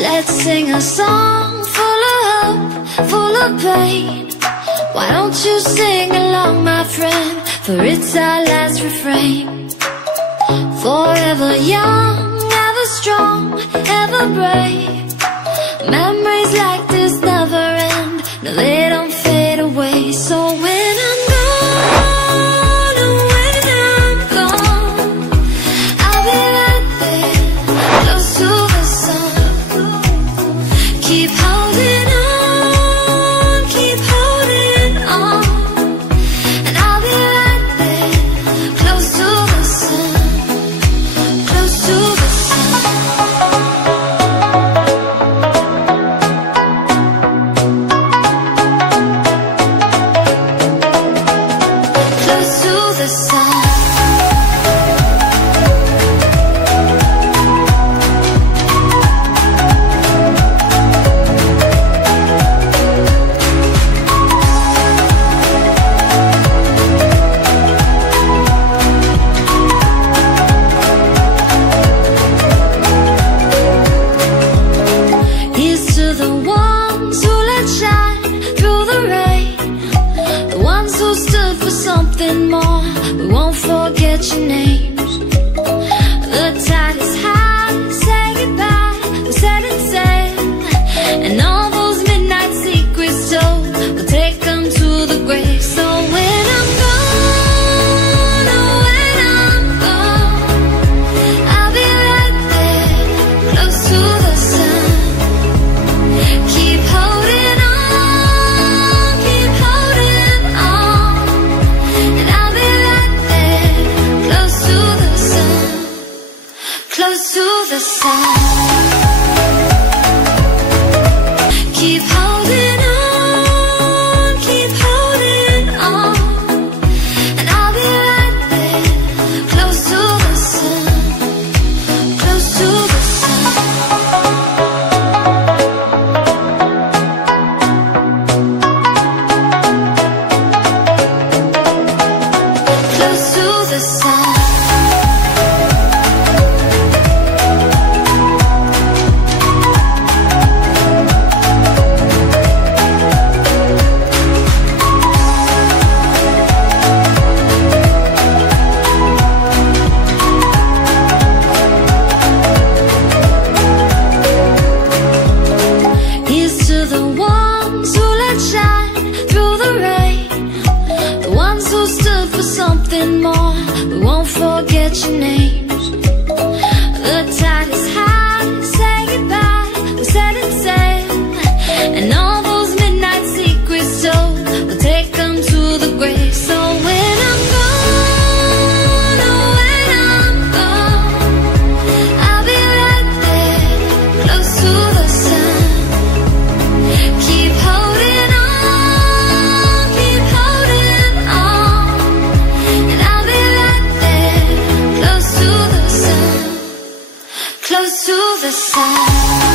Let's sing a song full of hope, full of pain. Why don't you sing along, my friend? For it's our last refrain. Forever young, ever strong, ever brave. Memories like this never end. No, they don't fade away. So when I'm gone, oh, when I'm gone, I'll be right there, close to the sun. Keep holding on, keep holding on, and I'll be right there, close to the sun, close to the sun. Close to the sun. Here's to the ones who let shine through the rain, the ones who stood for something more. We won't forget your names. The tide is high, say goodbye, we set it sail, and all those midnight secrets told, we'll take them to the grave. So when I'm gone, oh, when I'm gone, I'll be right there, close to the sun. Keep holding on, keep holding on, and I'll be right there, close to the sun, close to the sun. Keep holding on, keep holding on, and I'll be right there, close to the sun, close to the sun. Close to the sun. Here's to the ones who let shine through the rain, the ones who stood for something more. We won't forget your names. The tide is high, say goodbye, we set it sail, and all those midnight secrets told, we'll take them to the grave. So when I'm gone, oh, when I'm gone, I'll be right there, close to the sun. Keep holding on, keep holding on, and I'll be right there, close to the sun, close to the sun.